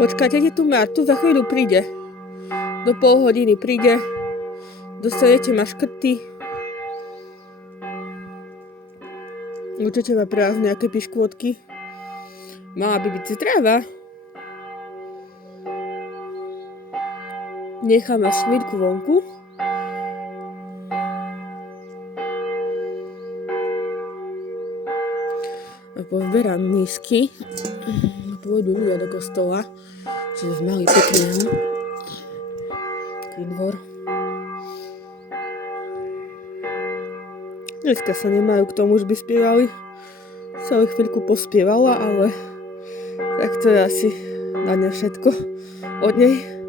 Počkajte tu Martu, za chvíľu príde. Do pol hodiny príde. Dostanete ma škrty. Určite má pre vás nejaké piškôtky. Mala by byť zdravá. Nechám vás chvíľku vonku. A pozberám misky. Pôjdu ľudia do kostola. Čiže sme mali pekného. Taký dvor. Dneska sa nemajú k tomu, už by spievali. Som ich chvíľku pospievala, ale tak to je asi na dne všetko od nej.